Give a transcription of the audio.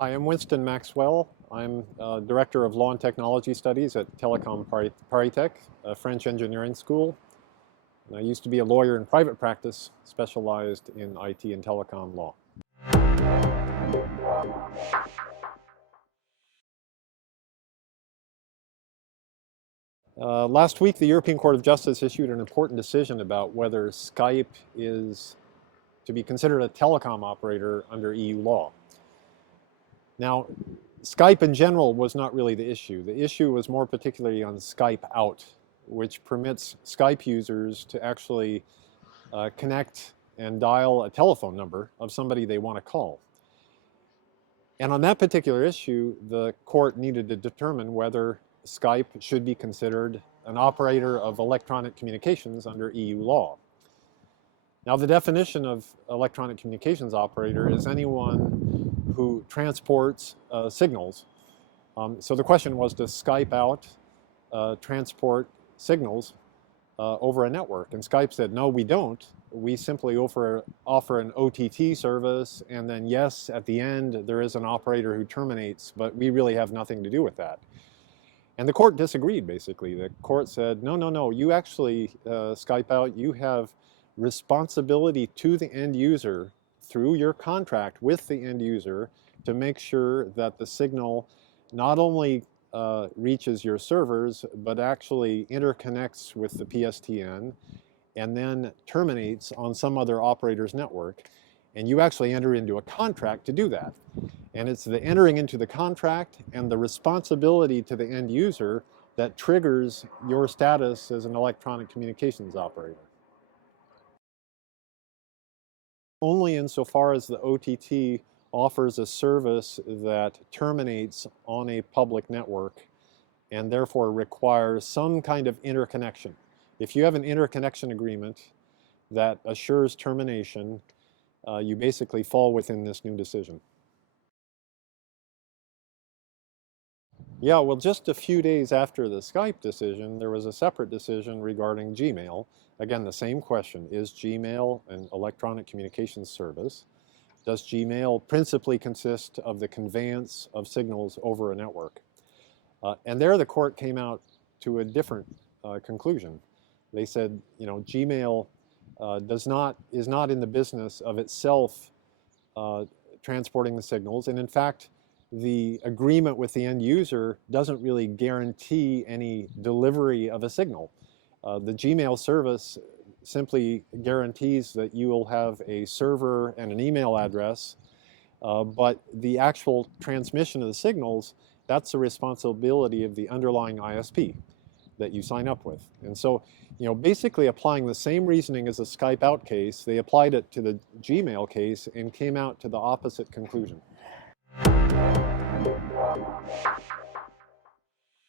Hi, I'm Winston Maxwell. I'm Director of Law and Technology Studies at Telecom Paristech, a French engineering school. And I used to be a lawyer in private practice, specialized in IT and telecom law. Last week, the European Court of Justice issued an important decision about whether Skype is to be considered a telecom operator under EU law. Now, Skype in general was not really the issue. The issue was more particularly on Skype Out, which permits Skype users to actually connect and dial a telephone number of somebody they want to call. And on that particular issue, the court needed to determine whether Skype should be considered an operator of electronic communications under EU law. Now, the definition of electronic communications operator is anyone who transports signals. So the question was, does Skype Out transport signals over a network? And Skype said, no, we don't. We simply offer an OTT service, and then yes, at the end, there is an operator who terminates, but we really have nothing to do with that. And the court disagreed, basically. The court said, no, you actually, Skype Out, you have responsibility to the end user through your contract with the end user to make sure that the signal not only reaches your servers, but actually interconnects with the PSTN and then terminates on some other operator's network. And you actually enter into a contract to do that. And it's the entering into the contract and the responsibility to the end user that triggers your status as an electronic communications operator. Only insofar as the OTT offers a service that terminates on a public network and therefore requires some kind of interconnection. If you have an interconnection agreement that assures termination, you basically fall within this new decision. Yeah, well, just a few days after the Skype decision, there was a separate decision regarding Gmail. Again, the same question, is Gmail an electronic communications service? Does Gmail principally consist of the conveyance of signals over a network? And there the court came out to a different conclusion. They said, Gmail is not in the business of itself transporting the signals, and in fact, the agreement with the end user doesn't really guarantee any delivery of a signal. The Gmail service simply guarantees that you will have a server and an email address, but the actual transmission of the signals, that's the responsibility of the underlying ISP that you sign up with. And so, basically applying the same reasoning as the Skype Out case, they applied it to the Gmail case and came out to the opposite conclusion.